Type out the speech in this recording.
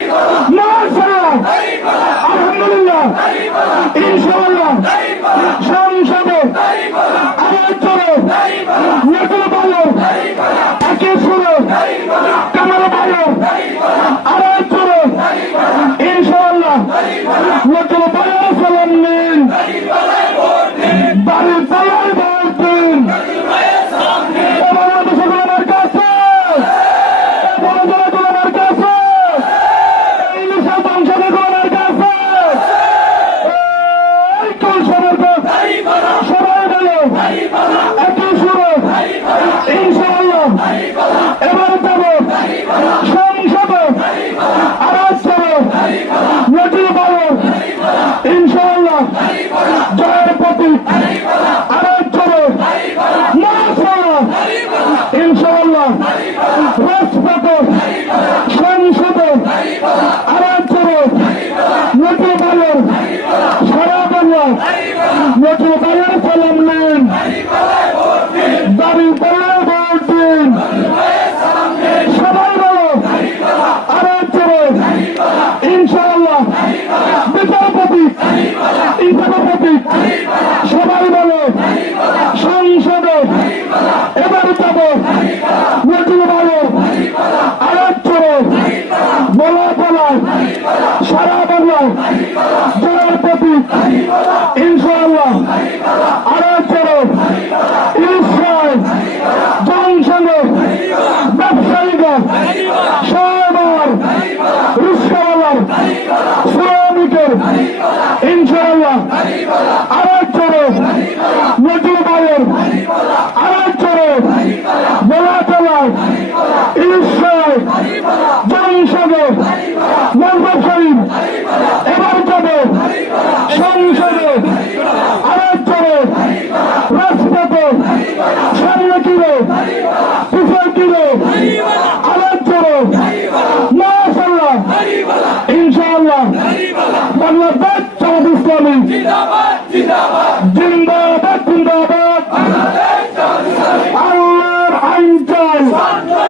মাশাআল্লাহ, আলহামদুলিল্লাহ, ইনশাআল্লাহ সংসদে আবার চলো নতুন ভালো একে শুরু কামাল ভালো আবার চলো ইনশাআল্লাহ নতুন ভালো সালাম নিন বাড়ির পালায় ভোট দিন আমার কাছে সবাই বলো এত শুরু ইনশাআল্লাহ এবার যাবো সংসদে আওয়াজ করো নতুন বলো ইনশাআল্লাহ জয়ের প্রতীক আওয়াজ করো মাশাআল্লাহ ইনশাআল্লাহ রাজপথে সংসদে আওয়াজ করো নতুন বলো সারা বাংলা নতুন বাংলার সালাম নেন দাঁড়িয়ে পাল্লায় ভোট দিন সবাই বলো আওয়াজ করো ইনশাআল্লাহ বিচারপতি বিচারপতি সবাই বলো সংসদে এবার যাব নতুন বলো আওয়াজ করো বলা বলা সারা বাংলা জয়ের প্রতীক ইনশাআল্লাহ আওয়াজ করো ইসরায়েল জনসংঘে ব্যবসায়ীরা সবার রিক্সাওয়ালার শ্রমিকের ইনশাআল্লাহ আওয়াজ করো নতুন বায়ের আওয়াজ করো বলা চলা ইসরায়েল জনসংঘে ব্যবসায়ী এবার যাবে সংসদে আওয়াজ করো রাজপথে সামনে কিলো পিছন কিলো আওয়াজ করো মাশাআল্লাহ ইনশাআল্লাহ বাংলাদেশ জামাত ইসলামী জিন্দাবাদ